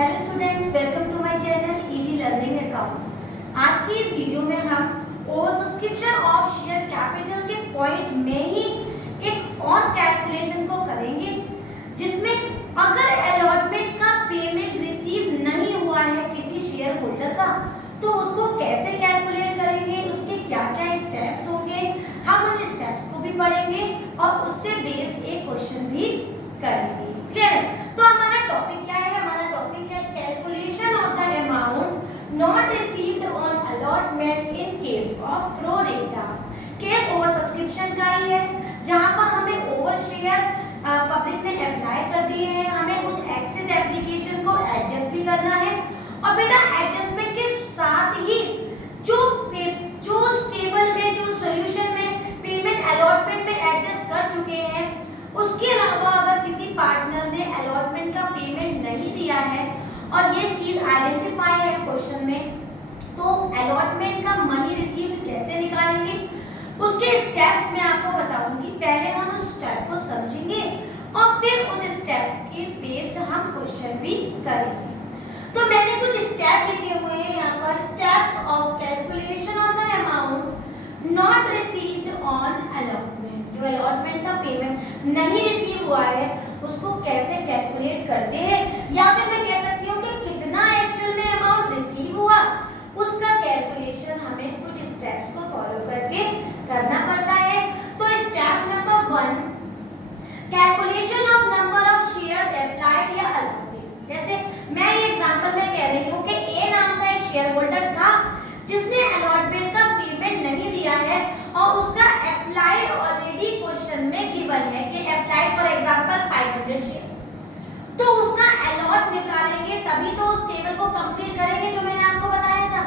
Hello students, welcome to my channel easy learning accounts. आज की इस वीडियो में हम over subscription of share capital के पॉइंट में ही एक और कैलकुलेशन को करेंगे, जिसमें अगर अलॉटमेंट का पेमेंट रिसीव नहीं हुआ है किसी शेयर होल्डर का, तो उसको कैसे कैलकुलेट करेंगे, उसके क्या क्या स्टेप्स होंगे, हम उन स्टेप्स को भी पढ़ेंगे और उससे बेस्ड एक क्वेश्चन भी करेंगे। क्लियर है? तो हमारा टॉपिक क्या है? हमारा टॉपिक है calculation of the amount not received on allotment in case of pro रेटा। केस ओवर सब्सक्रिप्शन का ही है, जहां पर हमें ओवर शेयर पब्लिक ने अप्लाई कर दिए हैं, हमें उस एक्सेस एप्लीकेशन को एडजस्ट भी करना है। और बेटा एडजस्टमेंट के साथ ही जो टेबल में, जो सॉल्यूशन में पेमेंट अलॉटमेंट में एडजस्ट कर चुके हैं, उसके अलावा अगर किसी पार्टनर ने अलॉटमेंट का पेमेंट नहीं दिया है और ये चीज आइडेंटिफाई है क्वेश्चन में, तो अलॉटमेंट का मनी रिसीव्ड कैसे निकालेंगे, उसके स्टेप्स मैं आपको बताऊंगी। पहले हम उस स्टेप को समझेंगे और फिर उस स्टेप के बेस्ड हम क्वेश्चन भी करेंगे। तो मैंने कुछ स्टेप लिखे हुए हैं यहाँ पर, steps of calculation of the amount not received on allotment. जो अलॉटमेंट का पेमेंट नहीं रिसीव हुआ है उसको कैसे कैलकुलेट करते हैं, या फिर मैं कह सकती हूँ कि कितना एक्चुअल में अमाउंट रिसीव हुआ, उसका कैलकुलेशन हमें कुछ स्टेप्स को फॉलो करके करना पड़ता है। तो step number 1, calculation of number of shares applied या अलॉटेड। जैसे मैं ये एग्जांपल में कह रही हूँ कि ए नाम का एक शेयर होल्डर था जिसने अलॉटमेंट का पेमेंट नहीं दिया है और उसका अप्लाइड ऑलरेडी क्वेश्चन में गिवन है कि अप्लाइड फॉर एग्जांपल 500 शेयर, तो उसका अलॉट निकालेंगे तभी तो उस टेबल को कंप्लीट करेंगे जो मैंने आपको बताया था।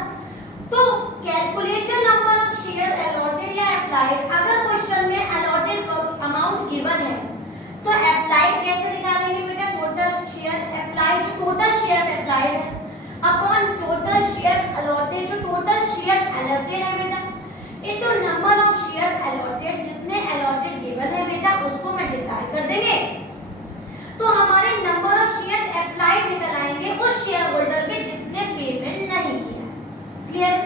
तो calculation number of share allotted या अप्लाइड, अगर क्वेश्चन में अलॉटेड अमाउंट गिवन है तो अप्लाइड कैसे निकालेंगे बेटा? टोटल शेयर अप्लाइड, जो टोटल शेयर अप्लाइड है अपॉन टोटल शेयर्स अलॉटेड, जो टोटल शेयर्स अलॉटेड है बेटा, into number of shares allotted, जितने अलॉटेड गिवन है बेटा उसको मल्टीप्लाई कर देंगे, तो हमारे नंबर ऑफ शेयर्स अप्लाइड निकल आएंगे उस शेयर होल्डर के जिसने पेमेंट नहीं किया। क्लियर?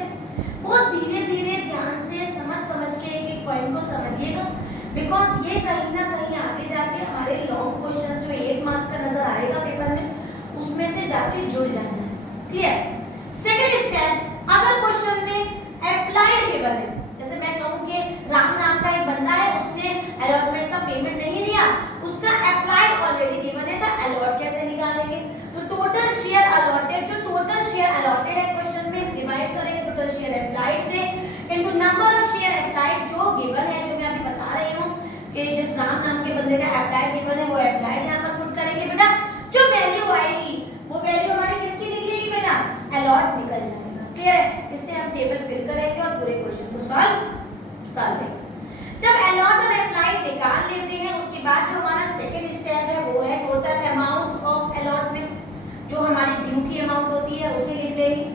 बहुत धीरे धीरे ध्यान से समझ के एक पॉइंट को समझिएगा, बिकॉज ये कहीं ना कहीं आगे जाके हमारे लॉन्ग क्वेश्चंस जो 8 मार्क का नजर आएगा पेपर में, उसमें से जाके जुड़ जाना है। क्लियर? सेकंड स्टेप, अगर क्वेश्चन में अप्लाइड गिवन है, जैसे मैं कहूं कि राम नाम का एक बंदा है, उसने अलॉटमेंट का पेमेंट नहीं दिया, उसका अप्लाइड ऑलरेडी गिवन है, तो अलॉट कैसे निकालेंगे? तो टोटल शेयर अलॉटेड, जो टोटल शेयर अलॉटेड है क्वेश्चन में, डिवाइड करेंगे टोटल शेयर अप्लाइड से into number of share applied जो गिवन है, जो मैं अभी बता रही हूं कि जिस राम नाम के बंदे का अप्लाइड गिवन है वो अप्लाइड यहां पर पुट करेंगे बेटा। जो वैल्यू आएगी वो वैल्यू हमारी किसकी निकलेगी बेटा? अलॉट निकल जाएगा। क्लियर है? इससे हम टेबल फिल करेंगे और पूरे क्वेश्चन को सॉल्व कर लेंगे। जब अलॉट और अप्लाइड निकाल लेते हैं, उसके बाद जो हमारा सेकंड स्टेप है वो है टोटल अमाउंट ऑफ अलॉटमेंट, जो हमारी ड्यू की अमाउंट होती है उसे लिख लेंगे,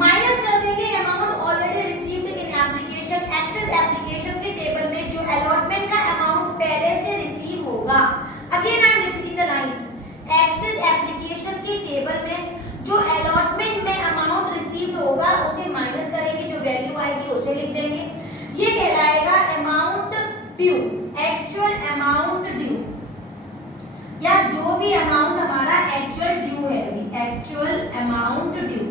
माइनस कर देंगे amount already received in application, excess application के टेबल में जो अलॉटमेंट का अमाउंट पहले से रिसीव होगा। Again I am repeating the line, excess application की टेबल में जो अलॉटमेंट में अमाउंट रिसीव्ड होगा उसे माइनस करेंगे, जो वैल्यू आएगी उसे लिख देंगे। ये कहलाएगा amount due, actual amount due, या जो भी अमाउंट हमारा एक्चुअल ड्यू है, actual amount due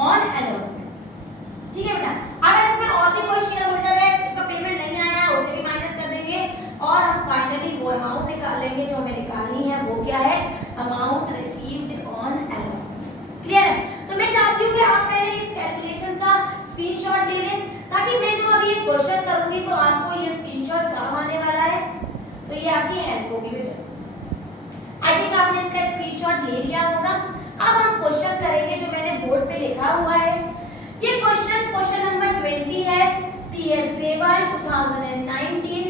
on allotment. ठीक है बेटा? अगर इसमें और भी कोई शेयर होल्डर है उसका पेमेंट नहीं आया, उसे भी माइनस कर देंगे और हम फाइनली वो अमाउंट निकाल लेंगे जो हमें निकालनी है, वो क्या है? Amount received on allotment. Clear है? तो मैं चाहती हूँ कि आप पहले इस कैलकुलेशन का स्क्रीनशॉट ले लें, ताकि मैं जो अभी एक क्वेश्चन करूंगी तो आपको ये स्क्रीनशॉट काम आने वाला है, तो ये आपकी हेल्प होगी बेटा। आई थिंक आपने इसका स्क्रीनशॉट ले लिया होगा। अब हम क्वेश्चन करेंगे जो मैंने बोर्ड पे लिखा हुआ है। ये क्वेश्चन नंबर 20 है, टीएस देवाल 2019।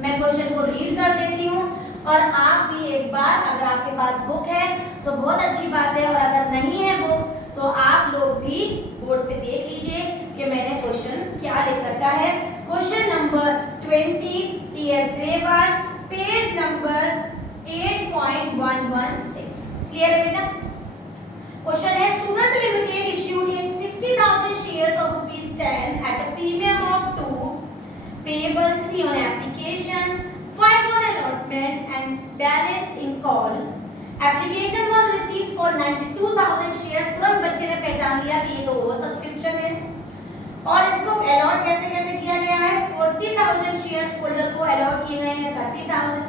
मैं क्वेश्चन को रीड कर देती हूँ और आप भी एक बार, अगर आपके पास बुक है तो बहुत अच्छी बात है, और अगर नहीं है बुक तो आप लोग भी बोर्ड पे देख लीजिए कि मैंने क्वेश्चन क्या लिख रखा है। क्वेश्चन नंबर 20, टीएस देवाल, पेज नंबर 8.116। क्लियर है बेटा? premium of 2, payable 3 on application, 5 on allotment and balance in call. Application was received for 92,000 shares. तुरंत बच्चे ने पहचान लिया कि ये तो ओवर सब्सक्रिप्शन है। और इसको अलॉट कैसे कैसे किया गया है? 40,000 शेयर्स होल्डर को अलॉट किए गए हैं 30,000,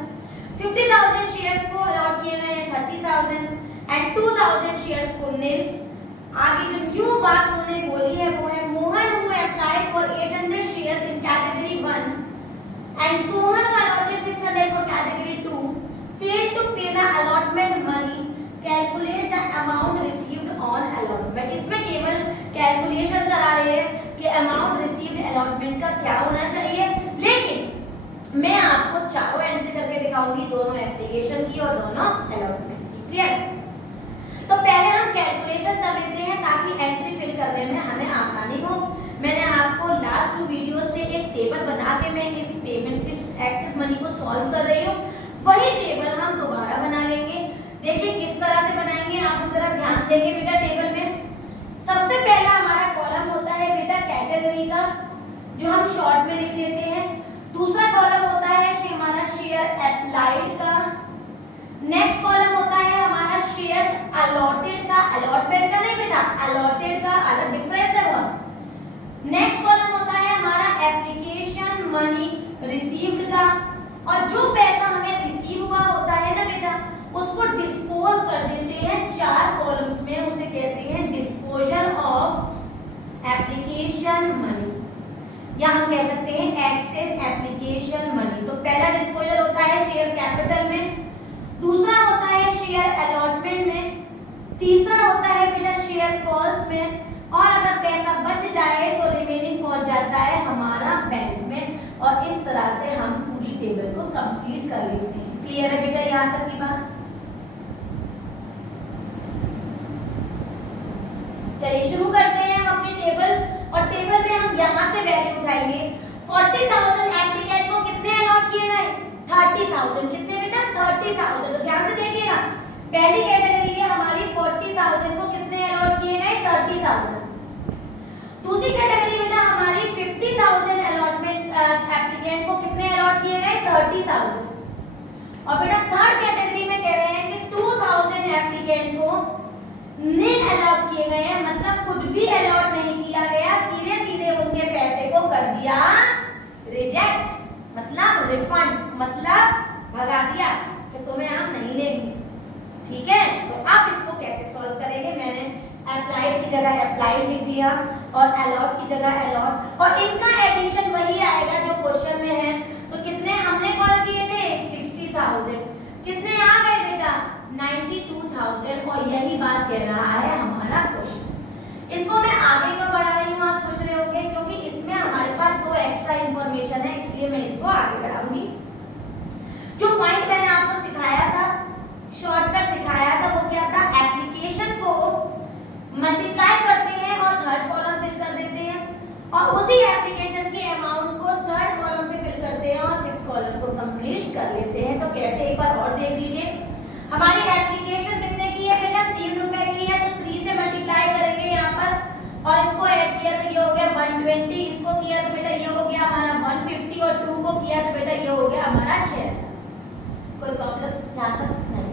50,000 शेयर्स को अलॉट किए गए हैं 30,000 एंड 2,000 शेयर्स को नील। आगे जो न्यू बात उन्होंने बोली है वो है Mohan who applied for 800 shares in category 1 and Sohan who allotted 600 for category 2 failed to pay the allotment money. Calculate the amount received on allotment. इसमें केवल कैलकुलेशन करा रहे हैं कि अमाउंट रिसीव्ड अलॉटमेंट का क्या होना चाहिए, लेकिन मैं आपको चारों एंट्री करके दिखाऊंगी, दोनों एप्लीकेशन की और दोनों अलॉटमेंट की। क्लियर? तो पहले हम कैलकुलेशन कर लेते हैं ताकि एंट्री फिल करने में हमें आसानी हो। मैंने आपको लास्ट 2 वीडियो से एक टेबल बना के मैं इस पेमेंट इस एक्सेस मनी को सॉल्व कर रही हूँ, वही टेबल हम दोबारा बना लेंगे। देखिए किस तरह से बनाएंगे, आप जरा ध्यान देंगे बेटा। टेबल में सबसे पहला हमारा कॉलम होता है बेटा कैटेगरी का, जो हम शॉर्ट में लिख लेते हैं। दूसरा कॉलम होता है हमारा शेयर अप्लाइड का। नेक्स्ट कॉलम होता है हमारा शेयर्स अलॉटेड का, अलॉटमेंट का नहीं बेटा, अलॉटेड का अलग डिफरेंस है बहुत। नेक्स्ट कॉलम होता है हमारा एप्लीकेशन मनी रिसीव्ड का, और जो पैसा हमें रिसीव हुआ होता है ना बेटा, उसको डिस्पोज कर देते हैं 4 कॉलम्स में, उसे कहते हैं डिस्पोजल ऑफ एप्लीकेशन मनी, या हम कह सकते हैं एक्सेस एप्लीकेशन मनी। तो पहला डिस्पोजल होता है शेयर कैपिटल में, दूसरा होता है शेयर अलॉटमेंट में, तीसरा होता है बेटा शेयर कॉल्स में, और अगर पैसा बच जाए तो रिमेनिंग पहुंच जाता है हमारा बैंक में। और इस तरह से हम पूरी टेबल को कंप्लीट कर लेते हैं। क्लियर है बेटा यहाँ तक की बात? चलिए शुरू करते हैं हम अपनी टेबल, और टेबल में हम यहाँ से वैल्यू उठाएंगे। 40,000 एप्लीकेंट को कितने अलॉट किए गए? 30,000। कितने बेटा? 30,000। तो ध्यान से देखिएगा, पहली कैटेगरी है हमारी 40,000 को कितने अलॉट किए गए? 30,000। दूसरी कैटेगरी बेटा हमारी 50,000 अलॉटमेंट एप्लीकेंट को कितने अलॉट किए गए? 30,000। और बेटा थर्ड कैटेगरी में कह रहे हैं कि 2,000 एप्लीकेंट को नील अलॉट किए गए हैं, मतलब कुछ भी अलॉट नहीं किया गया, सीधे सीधे उनके पैसे को कर दिया रिजेक्ट, मतलब रिफंड, मतलब भगा दिया कि तुम्हें हम नहीं लेंगे। ठीक है, तो अब इसको कैसे सॉल्व करेंगे? मैंने अप्लाइड की जगह अप्लाइड लिख दिया और अलॉट की जगह अलॉट, और इनका एडिशन वही आएगा जो क्वेश्चन में है। तो कितने हमने कॉल किए थे? 60,000। कितने आ गए बेटा? 92,000। और यही बात कह रहा है हमारा क्वेश्चन। इसको मैं आगे क्यों बढ़ा रही हूँ आप सोच रहे होंगे, क्योंकि इसमें हमारे पास 2 एक्स्ट्रा इंफॉर्मेशन है, इसलिए मैं इसको आगे बढ़ाऊंगी। जो पॉइंट मैंने आपको सिखाया था, शॉर्टकट सिखाया था, वो क्या था? एप्लीकेशन को मल्टीप्लाई करते हैं और थर्ड कॉलम फिल कर देते हैं, और उसी एप्लीकेशन के अमाउंट को थर्ड कॉलम से फिल करते हैं और फिफ्थ कॉलम को कंप्लीट कर लेते हैं। तो कैसे, एक बार और देख लीजिए। हमारी एप्लीकेशन कितने की है बेटा? 3 रुपए की है, तो 3 से मल्टीप्लाई करेंगे यहाँ पर, और इसको ऐड किया तो ये हो गया 120, इसको किया तो बेटा ये हो गया हमारा 150, और 2 को किया तो बेटा ये हो गया हमारा 6। कोई प्रॉब्लम यहाँ तक नहीं?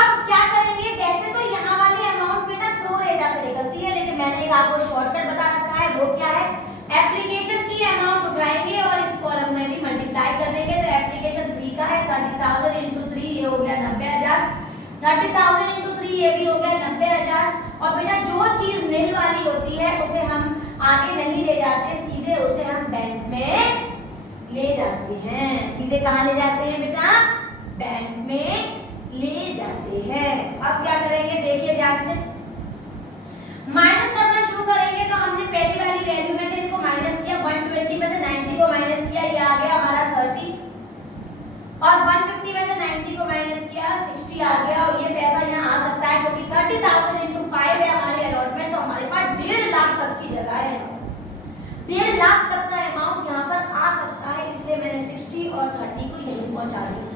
अब क्या करेंगे? वैसे तो यहाँ वाली अमाउंट बेटा प्रो रेटा से निकलती है, लेकिन मैंने एक आपको शॉर्टकट बता रखा है, वो क्या है? एप्लीकेशन की अमाउंट उठाएंगे और इस कॉलम में भी मल्टीप्लाई कर देंगे। तो एप्लीकेशन 3 का है, 30,000 into 3 ये हो गया 90,000, 30,000 into 3 ये भी हो गया 90,000। और बेटा जो चीज नील वाली होती है उसे हम आगे नहीं ले जाते, सीधे उसे हम बैंक में ले जाते हैं। सीधे कहाँ ले जाते हैं बेटा? बैंक में ले जाते हैं। अब क्या करेंगे? देखिए ध्यान से, माइनस करना शुरू करेंगे। तो हमने पहली वाली वैल्यू में से इसको माइनस किया, 120 में से 90 को माइनस किया, ये आ गया हमारा 30, और 150 में से 90 को माइनस किया, 60 आ गया। और ये पैसा यहाँ आ सकता है क्योंकि 30,000 into 5 है हमारी अलॉटमेंट, तो हमारे पास 1.5 लाख तक की जगह है। 1.5 लाख तक का अमाउंट यहाँ पर आ सकता है, इसलिए मैंने 60 और 30 को यहीं पहुँचा दिया।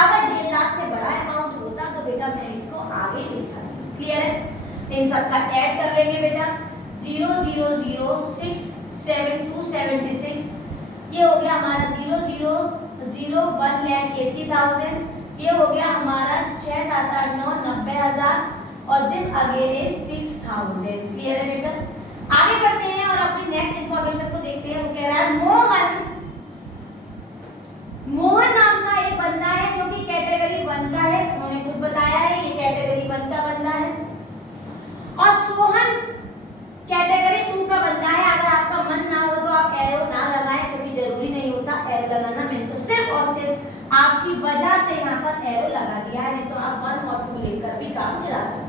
अगर 1.5 लाख से बड़ा अमाउंट होता तो बेटा मैं इसको आगे ले जाती। क्लियर है? इन सबका ऐड कर लेंगे बेटा। 0 0 0 6 7276, ये हो गया हमारा 1,80,000, ये हो गया हमारा 6, 7, 8, 9, 90,000 और दिस अगेन इज 6,000। क्लियर है बेटा? आगे बढ़ते हैं और अपनी नेक्स्ट इंफॉर्मेशन को देखते हैं। वो कह रहा है मोहन नाम का एक बंदा है जो कि कैटेगरी 1 का है, उन्होंने खुद बताया है ये कैटेगरी 1 का बंदा है, और सोहन कैटेगरी 2 का बंदा है। अगर आपका मन ना हो तो आप एरो ना लगाएं, क्योंकि जरूरी नहीं होता एरो लगाना। मैंने तो सिर्फ और सिर्फ आपकी वजह से यहाँ पर एरो लगा दिया है, नहीं तो आप 1 और 2 लेकर भी काम चला सकते हैं।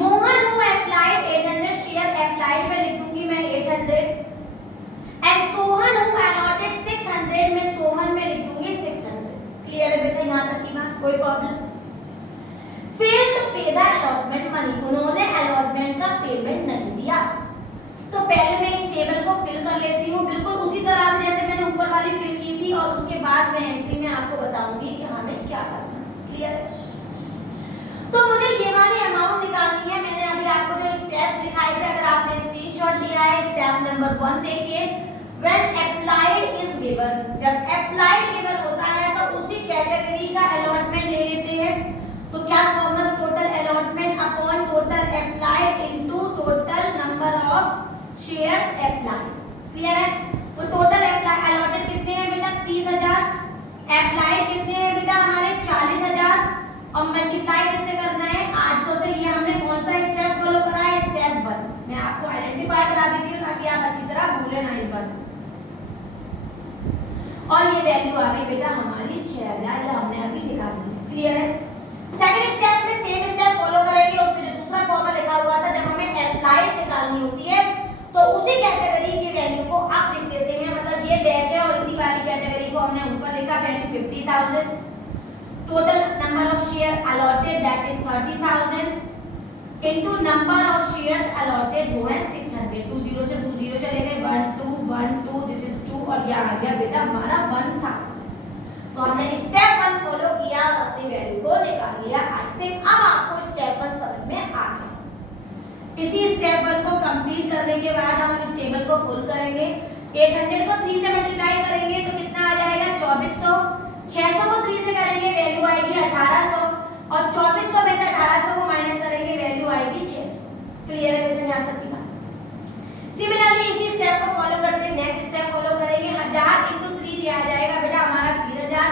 Mohan who applied 800 share, applied में लिखूंगी मैं 800, एंड सोहन हु अलॉटेड 600 में सोहन में लिख दूंगी 600। क्लियर है बेटा यहाँ तक की बात? कोई प्रॉब्लम? फेल टू पे द अलॉटमेंट मनी, उन्होंने अलॉटमेंट का पेमेंट नहीं दिया। तो पहले मैं इस टेबल को फिल कर लेती हूँ बिल्कुल उसी तरह से जैसे मैंने ऊपर वाली फिल की थी, और उसके बाद मैं एंट्री में आपको बताऊंगी कि हमें क्या करना है। क्लियर है? तो मुझे ये वाली अमाउंट निकालनी है। मैंने अभी आपको जो स्टेप्स दिखाए थे, अगर आपने स्क्रीनशॉट लिया है, स्टेप नंबर 1 देखिए। When applied is given, जब applied given होता है तो उसी कैटेगरी का अलॉटमेंट ले लेते हैं। तो क्या formula? Total allotment upon total applied into total number of shares applied. Clear है? तो टोटल अलॉटेड कितने हैं बेटा? 30,000, अप्लाइड कितने हैं बेटा हमारे? 40,000, और मल्टीप्लाई किससे करना है? 800 से। ये हमने कौन सा स्टेप फॉलो करा है? स्टेप 1। मैं आपको आइडेंटिफाई करा देती हूँ ताकि आप अच्छी तरह भूले ना इस बात। और ये वैल्यू आ गई बेटा हमारी 6,000, ये हमने अभी दिखा दी है। क्लियर है? सेकंड स्टेप में सेम स्टेप फॉलो करेंगे। उसमें जो दूसरा फॉर्मूला लिखा हुआ था, जब हमें अप्लाइड निकालनी होती है तो उसी कैटेगरी की वैल्यू को आप लिख देते हैं। मतलब ये डैश है और इसी वाली कैटेगरी को हमने ऊपर लिखा value 50,000, total number of share allotted that is 30,000 into number of shares allotted वो है 600। 2 0 से 2 0 चले गए, 1 2 1 2, दिस इज 2, और ये आ गया बेटा हमारा 1,000। तो हमने स्टेप 1 फॉलो किया, अपनी वैल्यू को निकाल लिया। आई थिंक अब आपको स्टेप 1 समझ में आ गया। इसी स्टेप 1 को कंप्लीट करने के बाद हम इस टेबल को फुल करेंगे। 800 को 3 से मल्टीप्लाई करेंगे तो कितना आ जाएगा? 2400। 600 को 3 से करेंगे वैल्यू आएगी 1800, और 2400 में से 1800 को माइनस करेंगे वैल्यू आएगी 600। क्लियर है बेटा यहाँ तक की बात? सिमिलरली इसी स्टेप को फॉलो करते हैं, नेक्स्ट स्टेप फॉलो करेंगे। 1000 × 3 आ जाएगा बेटा हमारा 3000,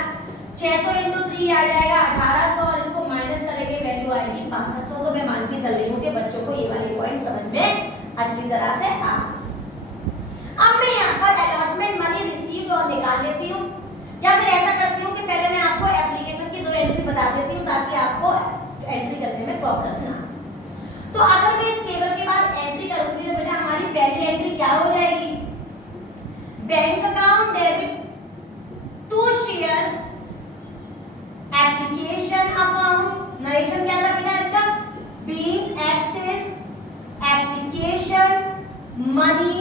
600 × 3 आ जाएगा 1800, और इसको माइनस करेंगे वैल्यू आएगी 500। तो मैं मान के चल रही हूँ कि बच्चों को ये वाली पॉइंट समझ में अच्छी तरह से आ। अब मैं यहाँ पर अलॉटमेंट मनी रिसीव्ड और निकाल लेती हूँ। या फिर ऐसा करती हूँ कि पहले मैं आपको एप्लीकेशन की 2 एंट्री बता देती हूँ ताकि आपको एंट्री करने में प्रॉब्लम ना। तो अगर मैं इस टेबल के बाद एंट्री करूंगी तो बेटा हमारी पहली एंट्री क्या हो जाएगी? Bank account debit to share application account. Narration क्या था बेटा इसका? Being excess application money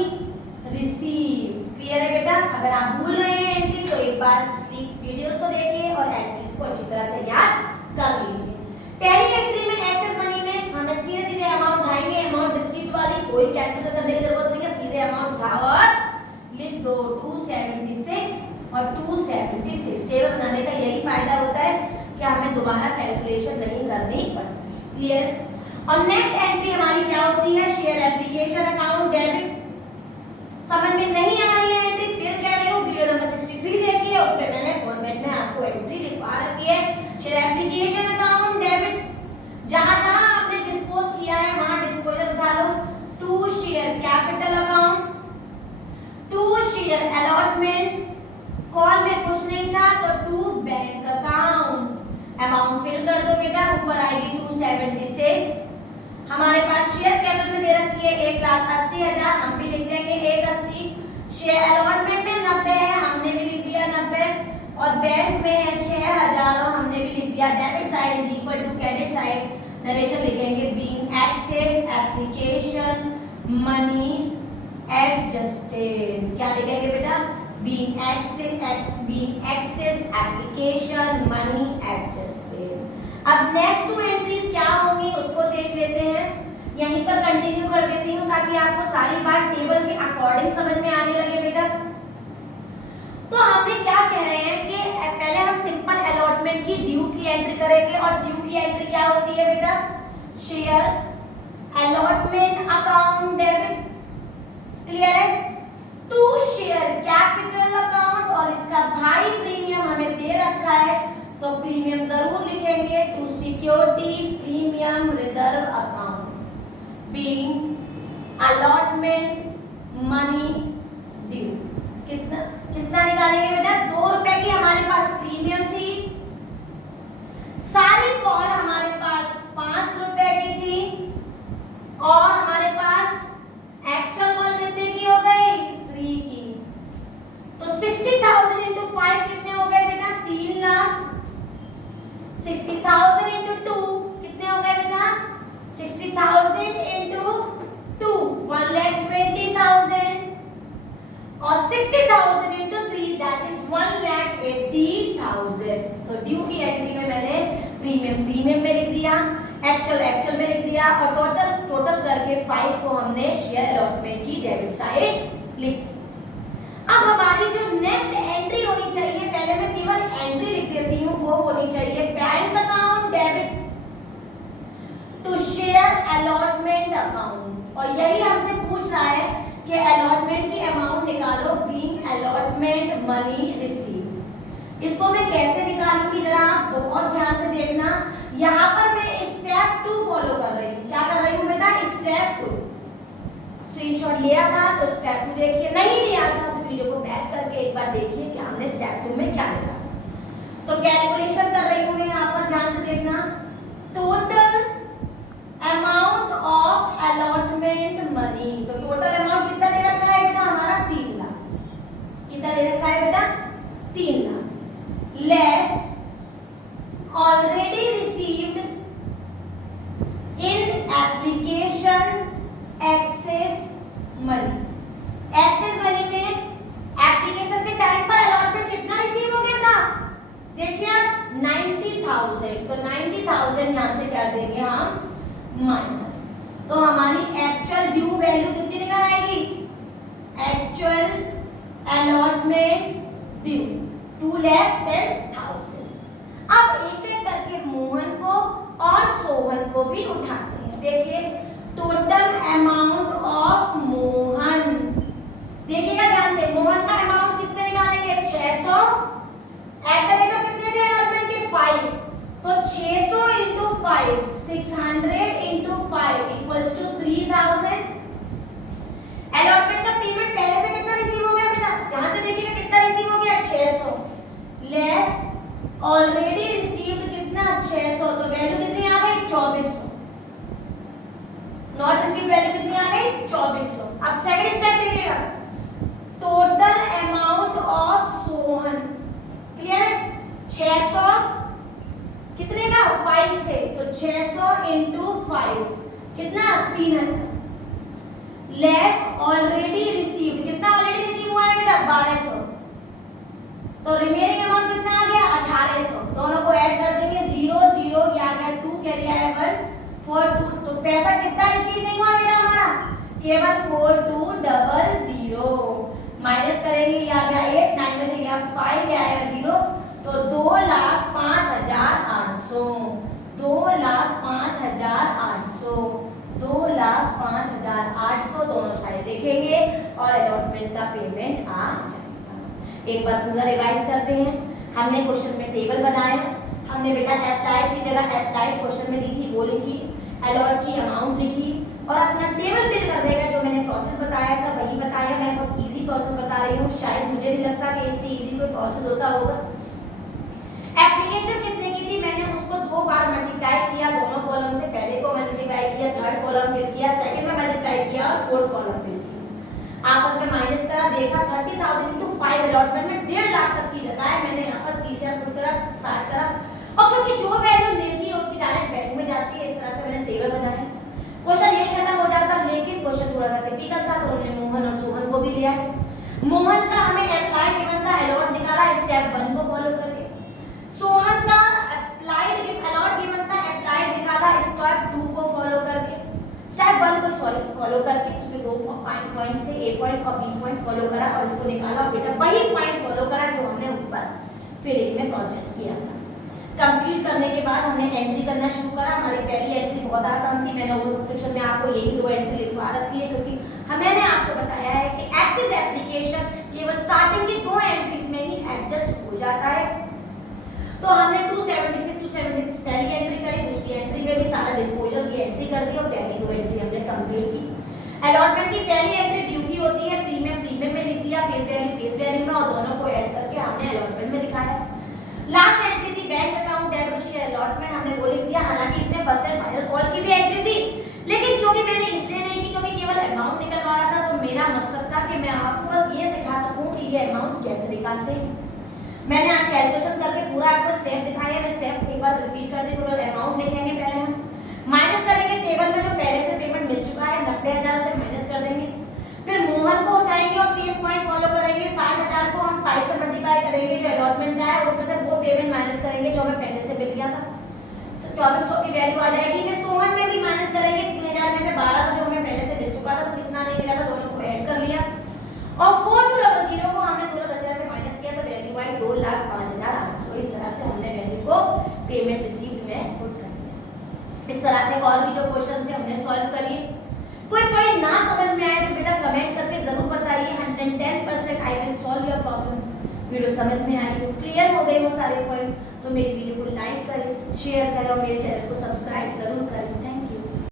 receive. Clear है बेटा? अगर आप भूल रहे हैं एंट्री तो एक बार वीडियोस को देखिए और एंट्रीज को अच्छी तरह से याद कर लीजिए। पहली एंट्री में एक्सेस मनी में हमें सीधे अमाउंट उठाएंगे। अमाउंट रिसीव्ड वाली कोई कैलकुलेशन करने की जरूरत नहीं है, सीधे अमाउंट उठाओ और लिख दो 276 और 276। टेबल बनाने का यही फायदा होता है कि हमें दोबारा कैलकुलेशन नहीं करनी पड़ती। क्लियर? और नेक्स्ट एंट्री हमारी क्या होती है? Share application account debit. समझ में नहीं आ रही है एंट्री? फिर कह रही हूँ वीडियो नंबर 63 देखिए, उसमें मैंने फॉर्मेट में आपको एंट्री लिखवा रखी है। शेयर एप्लीकेशन अकाउंट डेबिट, जहां जहां आपने डिस्पोज किया है वहां डिस्पोजल उठा लो। To share capital account, to share allotment, call में कुछ नहीं था तो to bank account. Amount fill कर दो बेटा, ऊपर आएगी 276। हमारे पास शेयर कैपिटल में दे रखी है 1,80,000, हम भी लिख देंगे 180। शेयर अलॉटमेंट में 90 है, हमने भी लिख दिया 90, और बैंक में है 6,000 और हमने भी लिख दिया। Debit side is equal to credit side. Narration लिखेंगे being excess application money adjusted. क्या लिखेंगे बेटा? Being excess application money adjusted. अब नेक्स्ट 2 एंट्रीज क्या होंगी उसको देख लेते हैं। यहीं पर कंटिन्यू कर देती हूँ ताकि आपको सारी बात टेबल के अकॉर्डिंग वर्डिंग समझ में आने लगे बेटा। तो हमने क्या कह रहे हैं कि पहले हम सिंपल अलॉटमेंट की ड्यू की एंट्री करेंगे, और ड्यू की एंट्री क्या होती है बेटा? Share allotment account debit, clear है? टू शेयर कैपिटल अकाउंट, और इसका भाई प्रीमियम हमें दे रखा है तो प्रीमियम जरूर लिखेंगे, to security premium reserve account being allotment money due. कितना कितना निकालेंगे बेटा? 2 रुपए की हमारे पास प्रीमियम थी, सारी कॉल हमारे पास 5 रुपए की थी, और हमारे पास एक्चुअल कॉल कितने की हो गई? 3 की। तो 60,000 इंटू 5 कितने हो गए बेटा? 3 लाख। 60,000 इंटू 2 कितने हो गए बेटा? 60,000 इंटू 2 1,20,000, और 60,000 इंटू 3 दैट इज 1,80,000। तो ड्यू की एंट्री में मैंने प्रीमियम में लिख दिया, एक्चुअल में लिख दिया, और टोटल करके 5 को हमने शेयर अलॉटमेंट की डेबिट साइड लिख दी। अब हमारी जो नेक्स्ट एंट्री होनी चाहिए, पहले मैं केवल एंट्री लिख देती हूँ, वो होनी चाहिए bank account debit to share allotment account. और यही हमसे पूछ रहा है कि अलॉटमेंट की अमाउंट निकालो बीइंग अलॉटमेंट मनी रिसीव। इसको मैं कैसे निकालूंगी जरा आप बहुत ध्यान से देखना। यहाँ पर मैं स्टेप 2 फॉलो कर रही हूँ। क्या कर रही हूँ बेटा? स्टेप 2। स्क्रीनशॉट लिया था तो स्टेप 2 देखिए, नहीं लिया था तो वीडियो को बैक करके एक बार देखिए कि हमने स्टेप 2 में क्या लिखा। तो कैलकुलेशन कर रही हूँ मैं, यहाँ पर ध्यान से देखना। Total amount of allotment money, तो टोटल अमाउंट कितना दे रखा है बेटा? हमारा 3 लाख। कितना दे रखा है बेटा? 3 lakh less already received in application excess money. Excess money में एप्लीकेशन के टाइम पर अलॉटमेंट कितना रिसीव हो गया था? देखिए 90,000, तो 90,000 यहाँ से क्या देंगे हम? माइनस। तो हमारी एक्चुअल ड्यू वैल्यू कितनी निकल आएगी? Actual allotment due 2,10,000। अब एक एक करके मोहन को और सोहन को भी उठाते हैं। देखिए टोटल अमाउंट ऑफ मोहन, देखिएगा ध्यान से, मोहन का अमाउंट किससे निकालेंगे? 600। एट द रेट ऑफ कितने थे अलॉटमेंट के? 5। तो 600 into 5 600 into 5 equals to 3,000। Allotment का पेमेंट पहले से कितना रिसीव हो गया बेटा? यहां से देखिएगा कितना रिसीव हो गया? 600 लेस ऑलरेडी रिसीव्ड कितना? 600, तो वैल्यू कितनी आ गई? 2400। नॉट रिसीव्ड वैल्यू कितनी आ गई? 2400। अब सेकंड स्टेप देखिएगा, total amount of Sohan, clear है? 600 कितने का? 5 से, तो 600 इंटू 5 कितना? 300 लेस ऑलरेडी रिसीव्ड, कितना ऑलरेडी रिसीव हुआ है बेटा? 1200। तो रिमेनिंग अमाउंट कितना आ गया? 1800। दोनों को ऐड कर देंगे, 0 0 ये आ गया 2, कैरी आया 1 4 2। तो पैसा कितना रिसीव नहीं हुआ बेटा हमारा? केवल 4200। माइनस करेंगे, ये आ गया 8, 9 में से गया 5, ये आया 0, तो 2,05,800। 2,05,800 2,05,800 दोनों साइड लिखेंगे और अलॉटमेंट का पेमेंट आ जाएगा। एक बार पूरा रिवाइज करते हैं। हमने क्वेश्चन में टेबल बनाया, हमने बेटा अप्लाइड की जगह अप्लाइड क्वेश्चन में दी थी वो लिखी, अलॉट की अमाउंट लिखी और अपना टेबल फिल करने का जो मैंने प्रोसेस बताया था वही बताया। मैं बहुत इजी प्रोसेस बता रही हूँ, शायद मुझे नहीं लगता कि इससे इजी कोई प्रोसेस होता होगा। एप्लीकेशन कितने की थी? मैंने उसको 2 बार मल्टीप्लाई किया दोनों कॉलम से, पहले को मल्टीप्लाई किया, थर्ड कॉलम फिल किया, सेकंड में मल्टीप्लाई किया और फोर्थ कॉलम फिल किया। आपस में माइनस करा, देखा 30,000 into 5 अलॉटमेंट में 1.5 लाख तक की जगह है, मैंने यहाँ पर 30,000 पुट करा, 60 करा और क्योंकि जो वैल्यू लेनी होती डायरेक्ट बैंक में जाती है, इस तरह से मैंने टेबल बनाया। क्वेश्चन ये खत्म हो जाता, लेकिन क्वेश्चन थोड़ा सा टिपिकल था तो उन्होंने मोहन और सोहन को भी लिया। मोहन का हमें अप्लाइड गिवन था, अलॉट निकाला स्टेप 1 को फॉलो करके। सोहन का अप्लाइड अलॉट गिवन था, अप्लाइड निकाला स्टेप 2 को फॉलो करके, स्टेप 1 को सॉरी फॉलो करके, उसमें 2 पॉइंट पॉइंट्स थे, ए पॉइंट और बी पॉइंट फॉलो करा और इसको निकाला और बेटा वही पॉइंट फॉलो करा जो हमने ऊपर फिलिंग में प्रोसेस किया था। कंप्लीट करने के बाद हमने एंट्री करना शुरू करा। हमारी पहली एंट्री बहुत आसान थी, मैंने वो सब्सक्रिप्शन में आपको यही 2 एंट्री लिखवा रखी है क्योंकि मैंने आपको बताया है कि एक्सिस एप्लीकेशन केवल स्टार्टिंग की 2 एंट्रीज में ही एडजस्ट हो जाता है। तो हमने 276 पहली एंट्री करी, दूसरी एंट्री में भी सारा डिस्पोजल की एंट्री कर दी और पहली 2 एंट्री हमने कंप्लीट की। अलॉटमेंट की पहली एंट्री ड्यू की होती है, प्रीमियम में लिख दिया, फेस वैल्यू में और दोनों को ऐड करके हमने अलॉटमेंट में दिखाया। लास्ट एंट्री थी bank account debit share allotment, हमने वो लिख दिया। हालांकि इसमें फर्स्ट एंड फाइनल कॉल की भी एंट्री थी, लेकिन क्योंकि मैंने इसलिए नहीं की क्योंकि केवल अमाउंट निकलवा रहा था, तो मेरा मकसद था कि मैं आपको बस ये सिखा सकूं कि ये अमाउंट कैसे निकालते हैं। मैंने आप कैलकुलेशन करके पूरा आपको स्टेप दिखाया। मैं स्टेप एक बार रिपीट कर दी। टोटल अमाउंट लिखेंगे, पहले हम माइनस करेंगे टेबल में जो पहले से पेमेंट मिल चुका है 90,000 से माइनस कर देंगे। फिर मोहन को उठाएंगे और सेम पॉइंट फॉलो करेंगे। 60,000 को हम 5 से मल्टीप्लाई करेंगे जो अलॉटमेंट का है, उसमें से वो पेमेंट माइनस करेंगे जो हमें पहले से मिल गया था। 2400 की वैल्यू आ जाएगी। फिर सोहन में भी माइनस करेंगे 3000 में से 1200 जो हमें पहले से मिल चुका था, तो कितना नहीं मिला था, दोनों को ऐड कर लिया और 4200 को हमने 2,10,000 से माइनस किया तो वैल्यू आई 2,05,800। इस तरह से हमने वैल्यू को पेमेंट रिसीव्ड में पुट कर दिया। इस तरह से और भी जो क्वेश्चन है हमने सॉल्व करिए। कोई पॉइंट ना समझ में आए तो बेटा कमेंट करके जरूर बताइए। 110% I will solve your problem. Video समझ में आई हो, क्लियर हो गए वो सारे पॉइंट, तो मेरी वीडियो को लाइक करें, शेयर करें और मेरे चैनल को सब्सक्राइब जरूर करें।